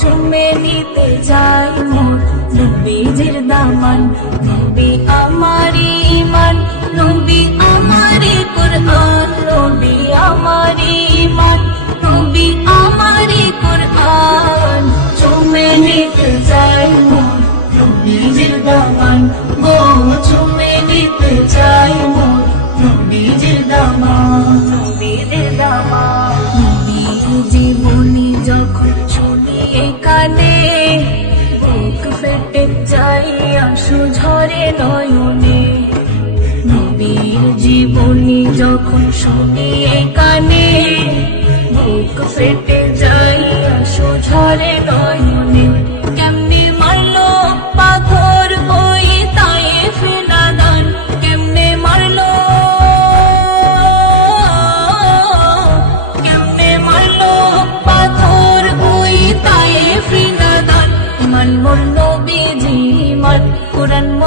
চুমে নিতে যাই মোর নবীজির দামান, নবী আমারি ইমান নবী আমারি কুরআন, নবী আমারি ইমান নবী আমারি কুরআন। চুমে নিতে যাই মোর নবীজির দামান, গো চুমে নিতে যাই নয়নে। নবীর জীবনী যখন শুনি কানে বুক ফেটে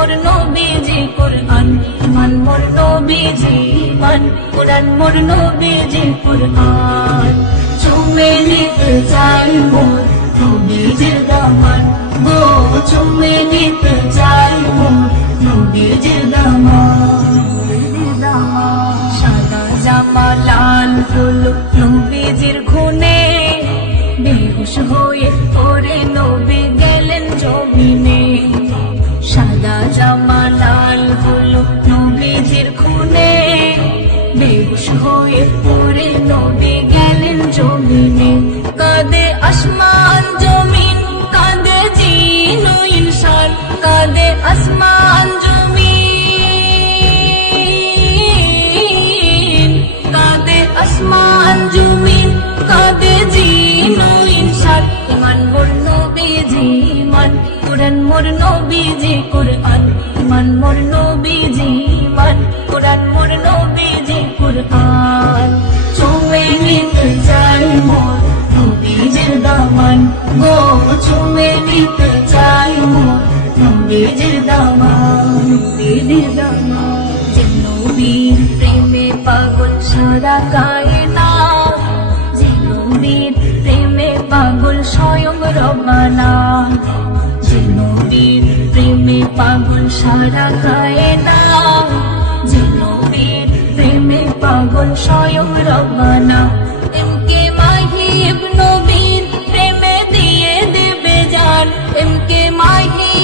মোর নবীজি কোরআন ইমান মোর নবীজি ইমান কোরআন মোর নবীজি কোরআন। চুমে নিতে চাই মোর নবীজির দামান, গো চুমে নিতে চাই মোর নবীজির দামান। সাদা জামা, লাল হলো নবীজির খুনে, বেহুশ হয়ে জামা লাল হলো নবীজির খুনে। বেহুশ হয়ে পরে নবী গেলেন জমিনে। কাঁদে আসমান, জমিন, কাঁদে জিন ইনসান। কাঁদে আসমান, জমিন। কাঁদে আসমান কাঁদে ইমান মোর নবীজি ইমান কোরআন ইমান মোর নবীজি ইমান কোরআন মোর নবীজি, কোরআন। চুমে নিতে চাই মোর নবীজির দামান গো, চুমে নিতে চাই মোর নবীজির দামান নবীজির দামান। যে নবীর প্রেমে পাগল সারা কায়না যে নবীর প্রেমে পাগল স্বয়ং রবানা সারা কায়না যে নবীর প্রেমে পাগল স্বয়ং রবানা। এমকে মাহি ইবনু বীর প্রেমে দিয়ে দেবে জান। এমকে মাহি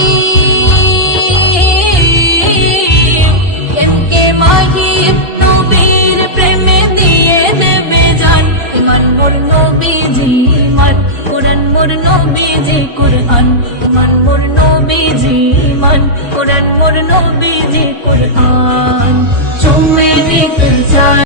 এমকে মাহি ইবনু বীর প্রেমে দিয়ে দেবে জান। ইমান মোর নবীজি ইমান কোরআন মোর নবীজি কোরআন। ইমান নবীজি কোরআন। চুমে নিতে চাই